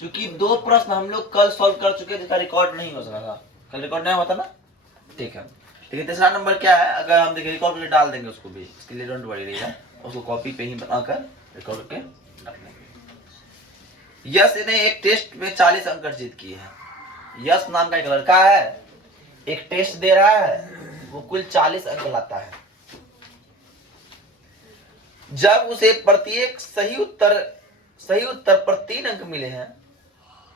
क्योंकि 2 प्रश्न हम लोग कल सॉल्व कर चुके, जिसका रिकॉर्ड नहीं हो सका था, कल रिकॉर्ड नहीं हुआ था ना, ठीक है। लेकिन तीसरा नंबर क्या है, अगर हम देखिए रिकॉर्ड करके डाल देंगे उसको भी, इसके लिए डोंट वरी रहिएगा, उसको कॉपी पे ही बनाकर रिकॉर्ड करके डाल देंगे। यश ने एक टेस्ट में 40 अंक अर्जित किए हैं। यश नाम का एक लड़का है, एक टेस्ट दे रहा है, वो कुल 40 अंक लाता है। जब उसे प्रत्येक सही उत्तर पर 3 अंक मिले हैं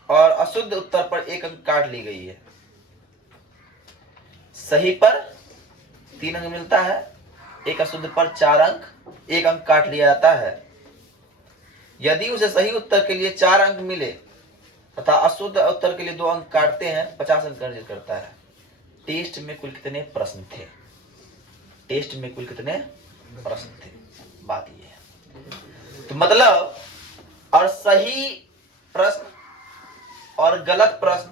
और अशुद्ध उत्तर पर 1 अंक काट ली गई है। सही पर 3 अंक मिलता है, एक अशुद्ध पर 4 अंक, 1 अंक काट लिया जाता है। यदि उसे सही उत्तर के लिए 4 अंक मिले तथा अशुद्ध उत्तर के लिए 2 अंक काटते हैं, 50 अंक अर्जित करता है। टेस्ट में कुल कितने प्रश्न थे? टेस्ट में कुल कितने प्रश्न थे? बात ये है। तो मतलब और सही प्रश्न और गलत प्रश्न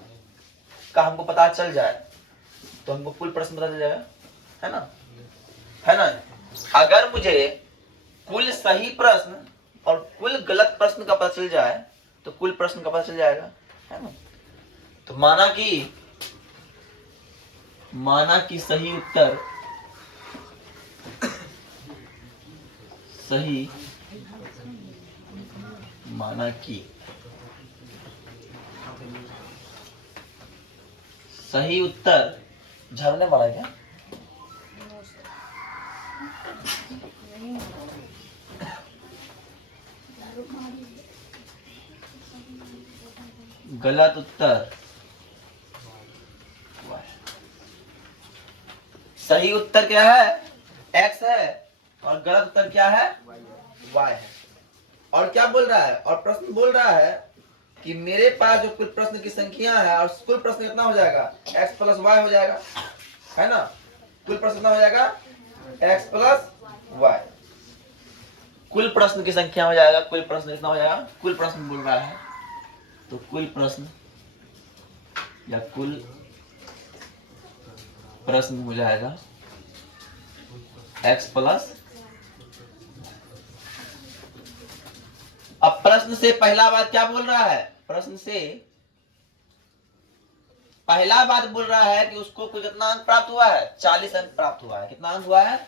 का हमको पता चल जाए तो हमको कुल प्रश्न पता चल जाएगा, है ना, है ना। अगर मुझे कुल सही प्रश्न और कुल गलत प्रश्न का पता चल जाए तो कुल प्रश्न का पता चल जाएगा, है ना। तो माना कि सही उत्तर सही, माना कि सही उत्तर झरने वाला है क्या? गलत उत्तर सही उत्तर क्या है? x है और गलत उत्तर क्या है? y है। और क्या बोल रहा है? और प्रश्न बोल रहा है कि मेरे पास जो कुल प्रश्न की संख्या है और कुल प्रश्न कितना हो जाएगा? x प्लस y हो जाएगा, है ना। कुल प्रश्न कितना हो जाएगा? x plus y। कुल प्रश्न की संख्या हो जाएगा, कुल प्रश्न कितना हो जाएगा? कुल प्रश्न बोल रहा है तो कुल प्रश्न या कुल प्रश्न हो जाएगा x प्लस। अब प्रश्न से पहला बात क्या बोल रहा है? प्रश्न से पहला बात बोल रहा है कि उसको कुल कितना अंक प्राप्त हुआ है? 40 अंक प्राप्त हुआ है। कितना अंक हुआ है?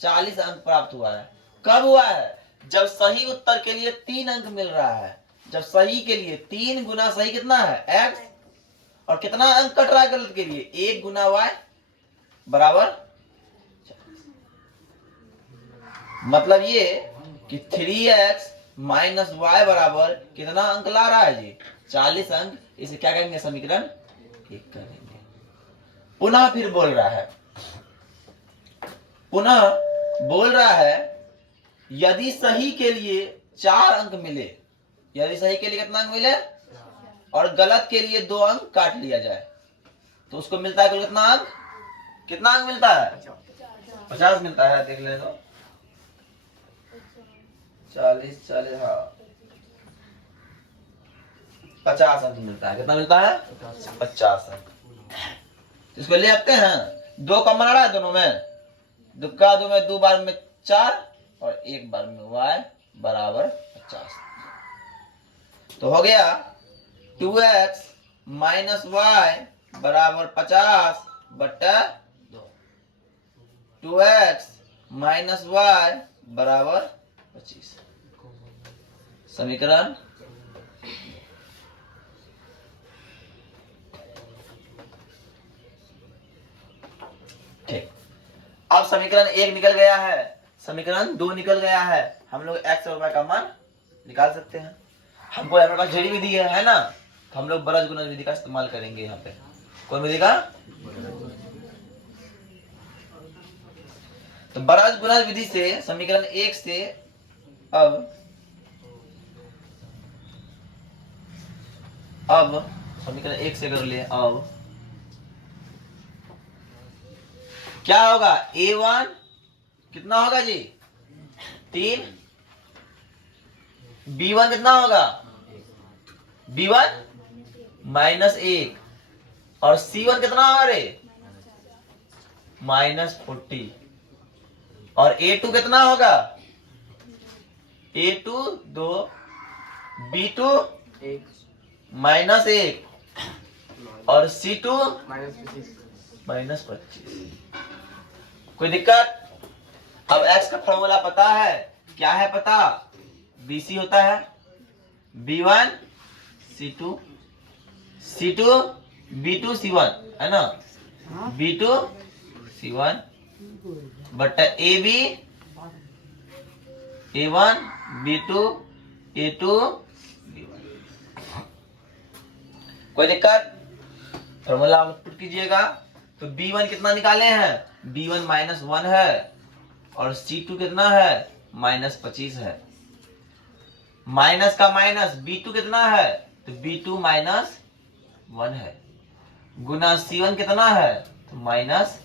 40 अंक प्राप्त हुआ है। कब हुआ है? जब सही उत्तर के लिए 3 अंक मिल रहा है। जब सही के लिए 3 गुना सही कितना है? x, और कितना अंक कट रहा है गलत के लिए? 1 गुना y बराबर। मतलब ये कि 3x माइनस y बराबर कितना अंक ला रहा है जी? 40 अंक। इसे क्या कहेंगे? समीकरण 1 करेंगे। पुनः फिर बोल रहा है यदि सही के लिए 4 अंक मिले, यदि सही के लिए कितना अंक मिले और गलत के लिए 2 अंक काट लिया जाए तो उसको मिलता है कुल कितना अंक? कितना अंक मिलता है? 50 मिलता है। देख ले तो 40 हाँ 50 अंक मिलता है। कितना मिलता है? 50 अंक। इसको ले आते हैं, 2 कॉमन आ रहा है दोनों में, 2 का 2 में 2 बार में 4 और 1 बार में y बराबर 50। तो हो गया 2x माइनस y बराबर 50 बट्टा 2। 2x माइनस y बराबर 25। समीकरण ठीक। अब समीकरण 1 निकल गया है, समीकरण 2 निकल गया है। हम लोग x और y का मान निकाल सकते हैं। हमको हमारे पास जेडी विधि है ना, तो हम लोग बरज गुणज विधि का इस्तेमाल करेंगे। यहाँ पे कौन विधि का? तो बरज गुणज विधि से समीकरण 1 से अब समीकरण 1 से कर लिए। अब क्या होगा? a1 कितना होगा जी? 3। b1 कितना होगा? b1 माइनस 1 और c1 कितना होगा रे? माइनस 40 और a2 कितना होगा? a2 2, b2 -1 और C2 -25। कोई दिक्कत? अब x का फॉर्मूला पता है, क्या है पता? BC होता है B1 C2 C2 B2 C1 है ना, B2 C1 बटा AB A1 B2 A2 B1। कोई दिक्कत? फॉर्मूला पुट कीजिएगा। तो B1 कितना निकाले हैं? B1 -1 है और C2 कितना है? -25 है। माइनस का माइनस B2 कितना है? तो B2 -1 है गुना C1 कितना है? तो माइनस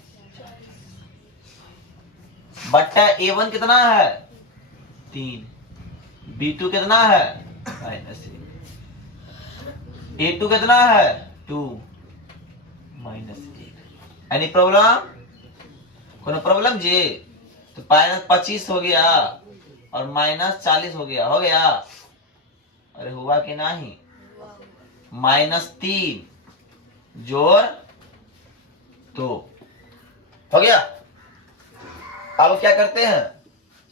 बट्टा A1 कितना है? 3। B2 कितना है? -1। A2 कितना है? 2 -1। Any problem? कोनो प्रॉब्लम जी? तो -25 हो गया और -40 हो गया। हो गया? अरे हुआ कि नहीं? -3 जोड़ 2 हो गया। अब क्या करते हैं?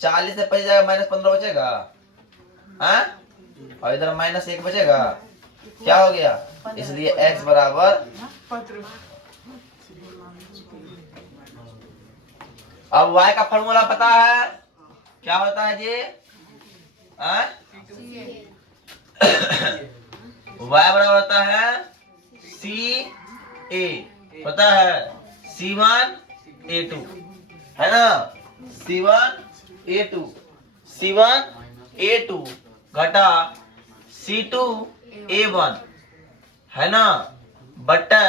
40 से 25 जाएगा, -15 बचेगा और इधर -1 बचेगा। क्या हो गया? इसलिए x बराबर, अब y का फॉर्मूला पता है, क्या होता है जी? y बराबर होता है CA, होता है C1 A2 है ना, C1 A2 घटा C2 A1 है ना, बट्टा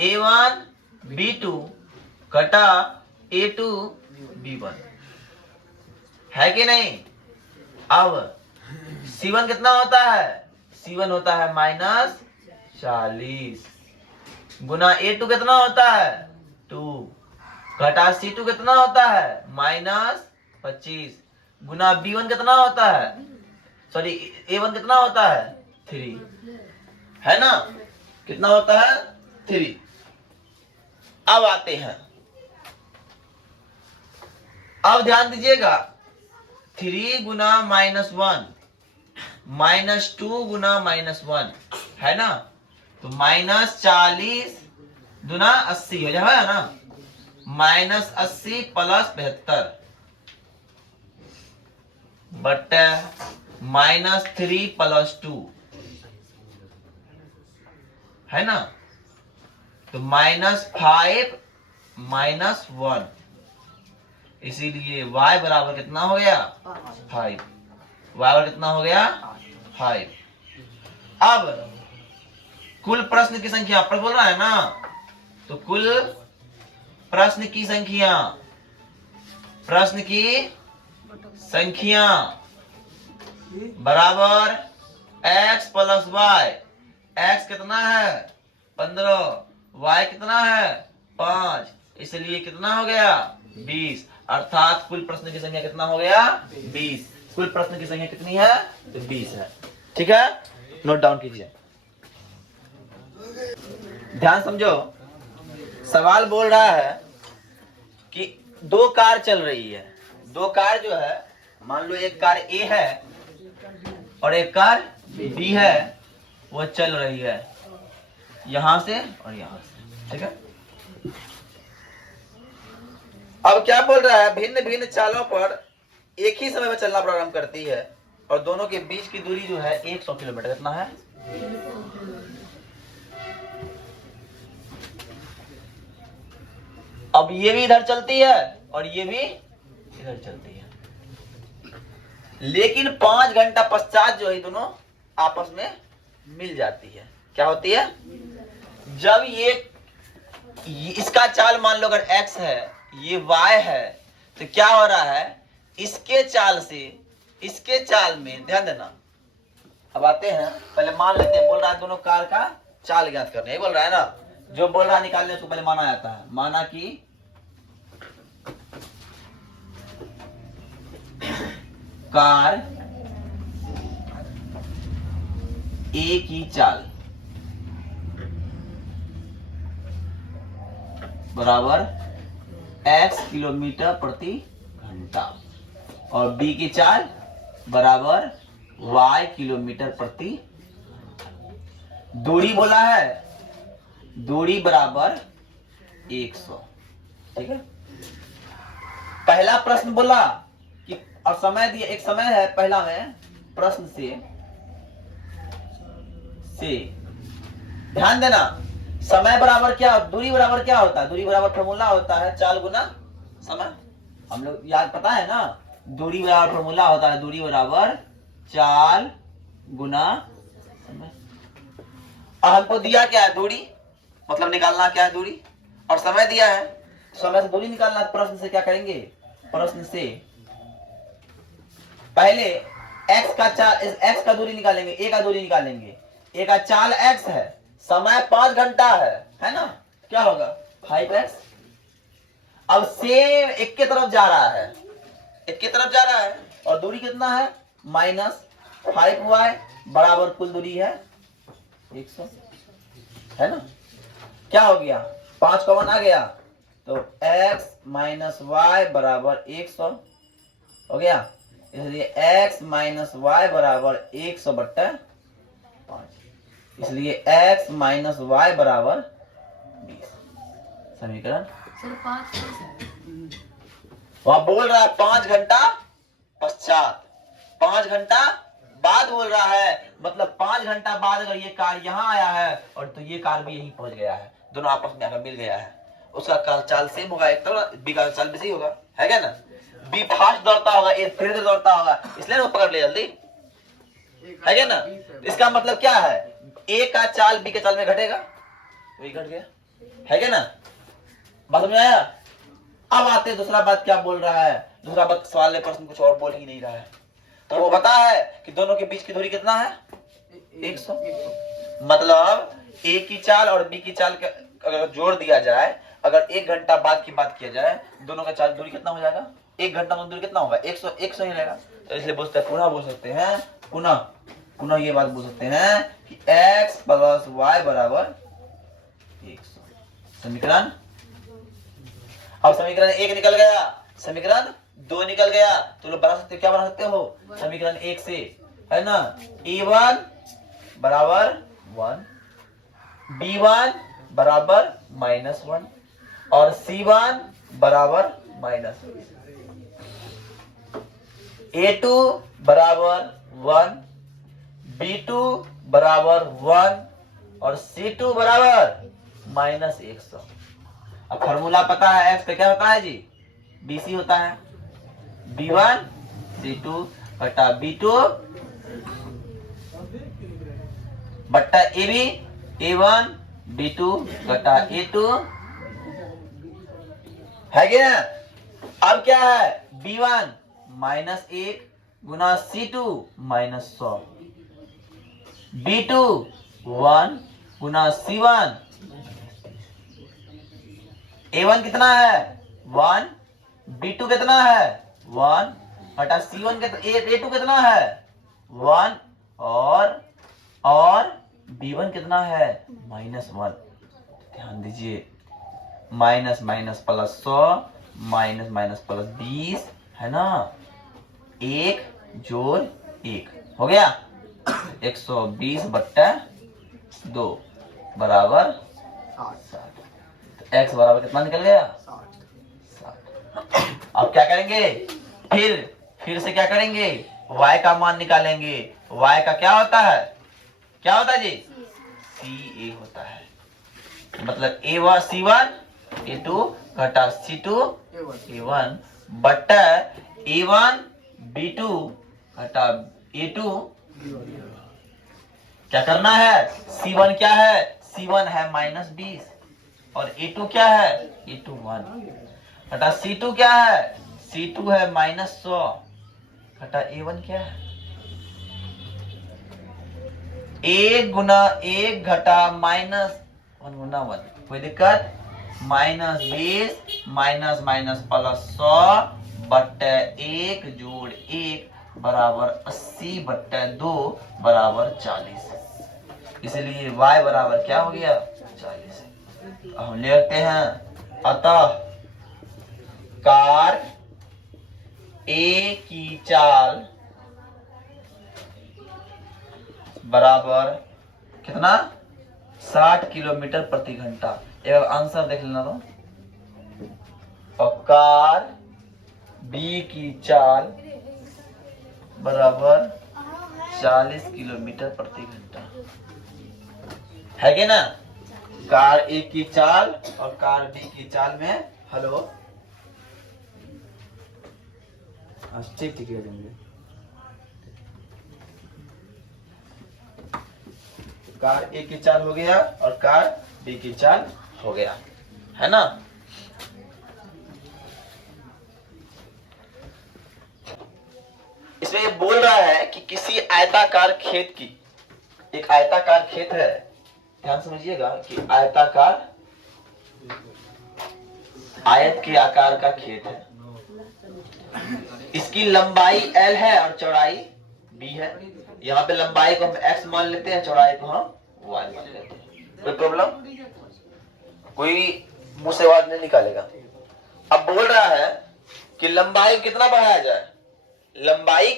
A1 B2 घटा A2 B1 है कि नहीं? अब C1 कितना होता है? C1 होता है -40 गुना A2 कितना होता है? 2 घटा C2 कितना होता है? -25 गुना B1 कितना होता है? सॉरी A1 कितना होता है? 3 है ना, कितना होता है? 3। अब आते हैं, अब ध्यान दीजिएगा, 3 गुना -1 -2 गुना -1 है ना, तो -40 दुना 80 हो जाएगा ना, -80 + 72 बट्टे -3 + 2 है ना, तो -5 -1, इसीलिए y बराबर कितना हो गया? 5। y बराबर कितना हो गया? 5। अब कुल प्रश्न की संख्या पर बोल रहा है ना, तो कुल प्रश्न की संख्या बराबर x + y। x कितना है? 15, y कितना है? 5, इसलिए कितना हो गया? 20। अर्थात कुल प्रश्न की संख्या कितना हो गया? 20। कुल प्रश्न की संख्या कितनी है? तो 20 है। ठीक है, नोट डाउन कीजिए, ध्यान समझो। सवाल बोल रहा है कि 2 कार चल रही है। 2 कार जो है, मान लो एक कार A है और एक कार B है, वो चल रही है यहां से और यहां से। ठीक है, अब क्या बोल रहा है? भिन्न भिन्न चालों पर एक ही समय में चलना प्रारंभ करती है और दोनों के बीच की दूरी जो है 100 किलोमीटर। कितना है? अब ये भी इधर चलती है और ये भी इधर चलती है, लेकिन 5 घंटा पश्चात जो है दोनों आपस में मिल जाती है। क्या होती है? जब ये इसका चाल मान लो अगर x है, ये y है, तो क्या हो रहा है? इसके चाल से इसके चाल में, ध्यान देना। अब आते हैं, पहले मान लेते हैं, बोल रहा है दोनों कार का चाल ज्ञात करने, बोल रहा है ना, जो बोल रहा है निकालने उसको पहले माना जाता है। माना कि कार ए की चाल बराबर x किलोमीटर प्रति घंटा और b की चाल बराबर y किलोमीटर प्रति। दूरी बोला है, दूरी बराबर 100। ठीक है। पहला प्रश्न बोला कि और समय दिया, एक समय है पहला में प्रश्न से ध्यान देना। समय बराबर क्या, दूरी बराबर क्या होता है? दूरी बराबर फॉर्मूला होता है चाल गुना समय। हम लोग याद पता है ना, दूरी बराबर फॉर्मूला होता है दूरी बराबर चाल गुना समय। और हमको दिया क्या है? दूरी, मतलब निकालना क्या है? दूरी। और समय दिया है, समय से दूरी निकालना। प्रश्न से क्या करेंगे? प्रश्न से पहले x का चाल, x का दूरी निकालेंगे, a का दूरी निकालेंगे। a का चाल x है, समय 5 घंटा है ना? क्या होगा? 5x। अब सेम एक के तरफ जा रहा है, एक के तरफ जा रहा है और दूरी कितना है? -5y बराबर कुल दूरी है 100, है ना? क्या हो गया? 5 का 1 आ गया तो x - y बराबर 100 हो गया। इसलिए x - y बराबर 100 बट्टा 5, इसलिए x - y बराबर 20। समीकरण वहां बोल रहा है 5 घंटा पश्चात, 5 घंटा बाद बोल रहा है। मतलब 5 घंटा बाद अगर ये कार यहाँ आया है और तो ये कार भी यहीं पहुंच गया है, दोनों आपस में आकर मिल गया है, उसका कार चाल सेम होगा, एक तो बी का चाल भी सही होगा, है क्या ना? बी फास्ट दौड़ता होगा, ए धीरे धीरे दौड़ता होगा, इसलिए वो पकड़ ले जल्दी, है क्या ना? इसका मतलब क्या है? ए का चाल बी के चाल में घटेगा, वही घट गया, है क्या ना? बात समझ आया? अब आते दूसरा बात क्या बोल रहा है। दूसरा बात सवाल में प्रश्न कुछ और बोल ही नहीं रहा है। तो वो बता है कि दोनों के बीच की दूरी कितना है? 100। मतलब ए की चाल और बी की चाल का अगर जोड़ दिया जाए, अगर 1 घंटा बाद की बात किया जाए, दोनों का चाल दूरी कितना हो जाएगा? 1 घंटा में दूरी कितना होगा? 100 ही रहेगा। तो इसलिए पुनः बोल सकते हैं, पुनः ये बात बोल सकते हैं कि x + y बराबर 100। समीकरण, अब समीकरण 1 निकल गया, समीकरण 2 निकल गया, तो लोग बना सकते, क्या बना सकते हो? समीकरण 1 से, है ना? a1 बराबर 1, b1 बराबर -1 और c1 बराबर -1, a2 बराबर 1, b2 बराबर 1 और c2 बराबर -100। अब फॉर्मूला पता है, x का क्या होता है जी? BC होता है, B1 C2 बटा B2 बट्टा AB A1 B2 बटा A2, है क्या? अब क्या है? B1 -1 गुना C2 -100, B2 1 गुना C1, A1 कितना है? 1, B2 कितना है? 1 बटा C1 A2 कितना है? 1 और B1 कितना है? -1। ध्यान दीजिए, minus minus plus 100 minus minus plus 20, है ना? 1 जोड़ 1 हो गया 120 बट्टा 2 बराबर 60। तो x बराबर कितना निकल गया? 60। अब क्या करेंगे? फिर से क्या करेंगे? y का मान निकालेंगे। y का क्या होता है? क्या होता है जी? CA होता है। मतलब C1 A2 घटा C2 A1 बट्टा A1 B2 घटा A2। क्या करना है? C1 क्या है? C1 है -20 और A2 क्या है? A2 1 घटा C2 क्या है? C2 है -100 घटा A1 क्या है? 1 गुना 1 घटा -1 गुना 1, कोई दिक्कत? -20 माइनस माइनस प्लस 100 बट्टे 1 जोड़ 1 बराबर 80/2 बराबर 40। इसलिए y बराबर क्या हो गया 40। हम लिखते हैं अतः कार ए की चाल बराबर कितना 60 किलोमीटर प्रति घंटा। एक आंसर देख लेना तो। और कार बी की चाल बराबर 40 किलोमीटर प्रति घंटा है कि ना। कार ए की चाल और कार बी की चाल में हेलो ठीक ठीक है देंगे। कार ए की चाल हो गया और कार बी की चाल हो गया है ना। इसमें ये बोल रहा है कि किसी आयताकार खेत की, एक आयताकार खेत है, ध्यान समझिएगा कि आयताकार आयत के आकार का खेत है। इसकी लंबाई L है और चौड़ाई B है। यहाँ पे लंबाई को हम x मान लेते हैं, चौड़ाई को हम y मान लेते हैं। कोई प्रॉब्लम? कोई मुंह से आवाज नहीं निकालेगा। अब बोल रहा है कि लंबाई कितना बढ़ाया जाए। लंबाई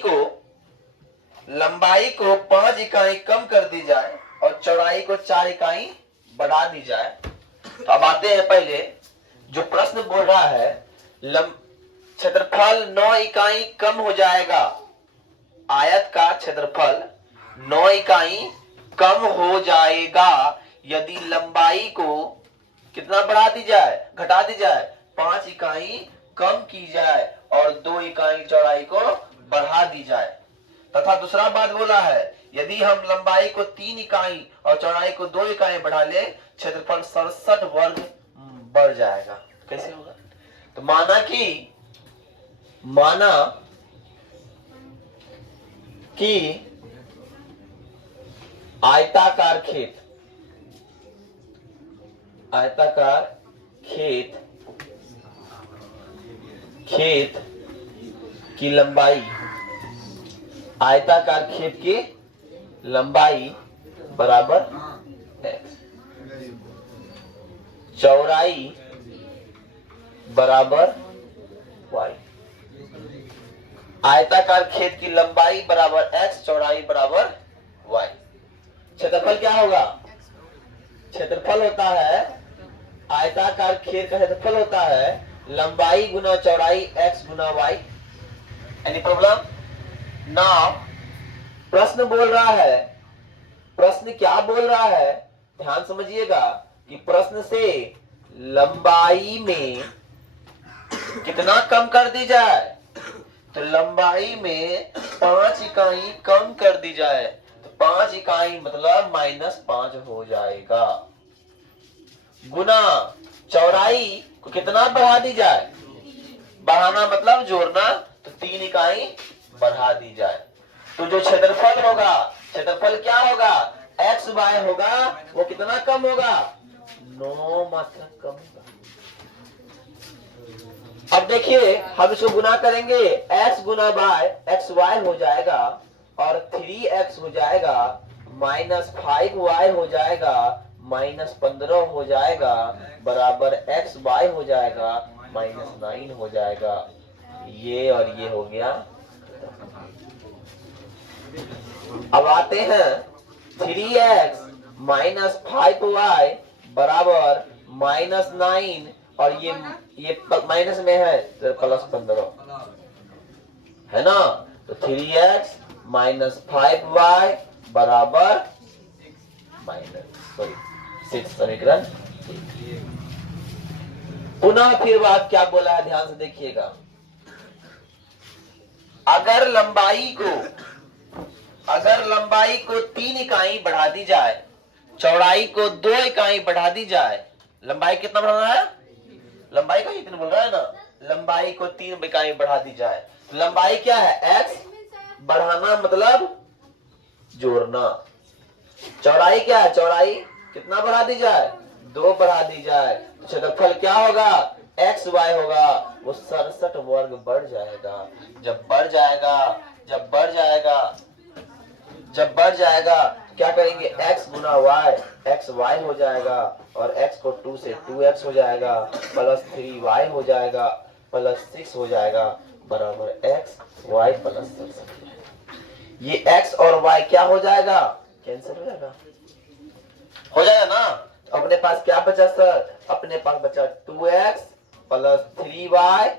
को 5 इकाई कम कर दी जाए और चौड़ाई को 4 इकाई बढ़ा दी जाए। तो अब आते हैं पहले जो प्रश्न बोल रहा है, क्षेत्रफल 9 इकाई कम हो जाएगा। आयत का क्षेत्रफल 9 इकाई कम हो जाएगा यदि लंबाई को कितना बढ़ा दी जाए, घटा दी जाए, 5 इकाई कम की जाए और 2 इकाई चौड़ाई को बढ़ा दी जाए। तथा दूसरा बात बोला है, यदि हम लंबाई को 3 इकाई और चौड़ाई को 2 इकाई बढ़ा ले, क्षेत्रफल 67 वर्ग बढ़ जाएगा। कैसे होगा? तो माना कि आयताकार खेत की लंबाई, आयताकार खेत की लंबाई बराबर x, चौड़ाई बराबर y। आयताकार खेत की लंबाई बराबर x, चौड़ाई बराबर y। क्षेत्रफल क्या होगा? क्षेत्रफल होता है, आयताकार खेत का क्षेत्रफल होता है लंबाई गुना चौड़ाई x गुना y। Any problem? नाउ प्रश्न बोल रहा है, प्रश्न क्या बोल रहा है, ध्यान समझिएगा कि प्रश्न से लंबाई में कितना कम कर दी जाए। तो लंबाई में 5 इकाई कम कर दी जाए, तो 5 इकाई मतलब -5 हो जाएगा। गुना चौड़ाई को कितना बढ़ा दी जाए, बढ़ाना मतलब जोड़ना, तो 3 इकाई बढ़ा दी जाए। तो जो क्षेत्रफल होगा, क्षेत्रफल क्या होगा, एक्स वाई होगा, वो कितना कम होगा, 9 मात्रा कम होगा। अब देखिए हम इसको गुना करेंगे, x गुना y एक्स वाई हो जाएगा और 3x हो जाएगा, -5y हो जाएगा, -15 हो जाएगा, बराबर एक्स वाई हो जाएगा, -9 हो जाएगा। ये और ये हो गया। अब आते हैं 3x -5y बराबर -9 और ये माइनस में है तो +15 है ना। तो 3x -5y बराबर -6 समीकरण। पुनः फिर बात क्या बोला है, ध्यान से देखिएगा। अगर लंबाई को 3 इकाई बढ़ा दी जाए, चौड़ाई को 2 इकाई बढ़ा दी जाए, लंबाई कितना बढ़ाना है, लंबाई का इतना बोल रहा है ना, लंबाई को 3 इकाई बढ़ा दी जाए। लंबाई क्या है, x, बढ़ाना मतलब जोड़ना। चौड़ाई क्या है, चौड़ाई कितना बढ़ा दी जाए, 2 बढ़ा दी जाए। क्षेत्रफल क्या होगा, एक्स वाई होगा, वो 67 वर्ग बढ़ जाएगा। जब बढ़ जाएगा जब बढ़ जाएगा क्या करेंगे, x गुना y, x y हो जाएगा और x को 2 से 2x हो जाएगा प्लस 3y हो जाएगा प्लस 6 हो जाएगा बराबर x y प्लस 6। ये x और y क्या हो जाएगा, कैंसिल हो जाएगा ना। अपने पास क्या बचा सर, अपने पास बचा 2x प्लस 3y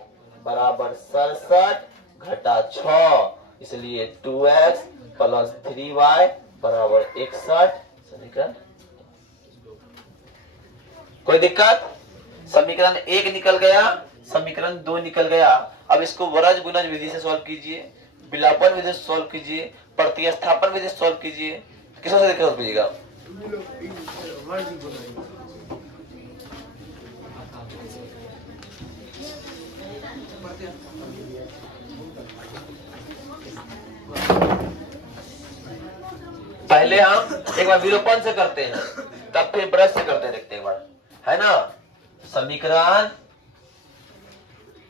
बराबर 67 घटा 6, इसलिए 2x प्लस 3y बराबर 61। समीकरण कोई दिक्कत, समीकरण 1 निकल गया, समीकरण 2 निकल गया। अब इसको वरज गुणज विधि से सॉल्व कीजिए, विलोपन विधि से सॉल्व कीजिए, प्रतिस्थापन विधि से सॉल्व कीजिए, किससे से सॉल्व कीजिएगा। पहले हम एक बार विलोपन से करते हैं, तब फिर ब्रश से करते हैं, देखते हैं एक बार, है ना। समीकरण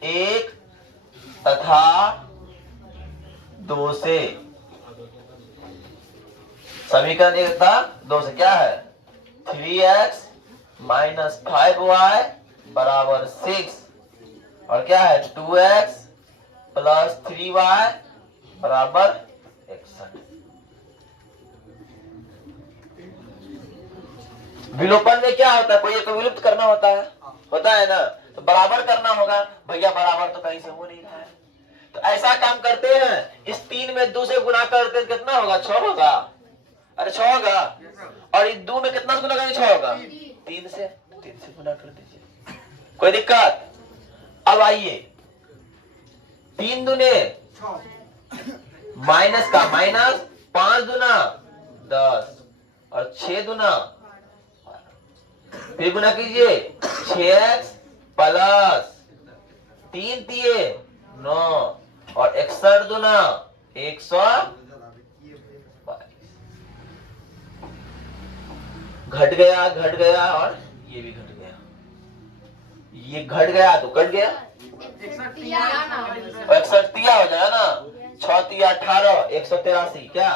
1 तथा 2 से, समीकरण 1 तथा 2 से क्या है, 3x माइनस 5y बराबर 6 और क्या है 2x प्लस 3y बराबर 61। विलोपन में क्या होता है, कोई एक को विलुप्त करना होता है ना, तो बराबर करना होगा। भैया बराबर तो कहीं से हो नहीं रहा है, तो ऐसा काम करते हैं, इस 3 में 2 से गुना करते हैं, कितना होगा 6 होगा, अरे 6 होगा, और इस 2 में कितना से गुना करेंगे 6 होगा, 3 से गुना कर दीजिए, कोई दिक्कत। अब आइए 3 दूने माइनस का माइनस, 5 दूना 10 और 6 दूना, फिर गुना कीजिए 6x प्लस 3 तिये 9 और 61 दूना 122। घट गया और ये भी घट गया, ये घट गया तो कट गया, 61 तिया हो जाएगा ना, 6 तिया 18 183, क्या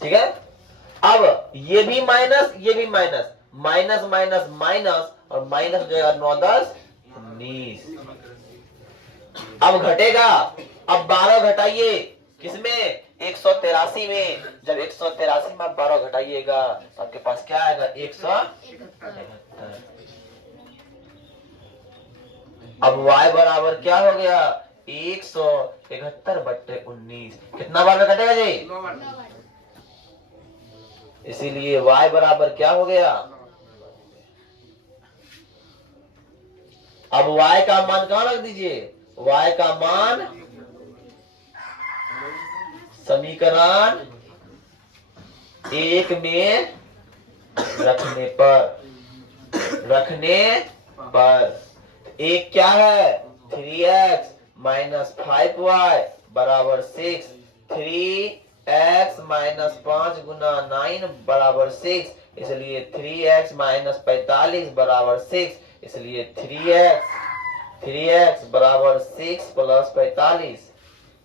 ठीक है। अब ये भी माइनस, ये भी माइनस, माइनस माइनस माइनस और माइनस हो जाएगा 9 10 19। अब घटेगा, अब 12 घटाइए किसमें, 183 में, जब 183 में 12 घटाइएगा तो आपके पास क्या आएगा 171। अब y बराबर क्या हो गया 171 बट्टे 19, कितना बार में घटेगा जी, इसीलिए y बराबर क्या हो गया। अब y का मान कहां रख दीजिए, y का मान समीकरण 1 में रखने पर एक क्या है 3x माइनस 5y बराबर 6, 3x माइनस 5 गुना 9 बराबर 6, इसलिए 3x माइनस 45 बराबर 6, इसलिए 3x बराबर 6 प्लस 45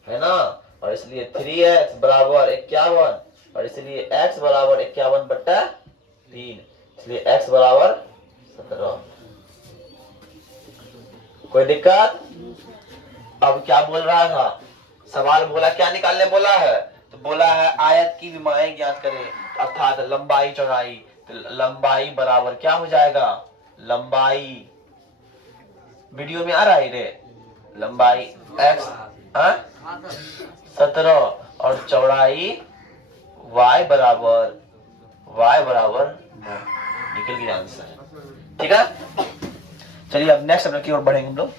है ना, और इसलिए 3x बराबर 51 और इसलिए x बराबर 51 बट्टा 3, इसलिए x बराबर 17। कोई दिक्कत। अब क्या बोल रहा था, सवाल बोला क्या निकालने बोला है, तो बोला है आयत की विमाएं ज्ञात करें, अर्थात लंबाई चौड़ाई, तो लंबाई बराबर क्या हो जाएगा, लंबाई वीडियो में आ रहा है रे, लंबाई x 17 और चौड़ाई y बराबर 9, निकल गया आंसर, ठीक है। चलिए अब नेक्स्ट की ओर बढ़ेंगे हम लोग।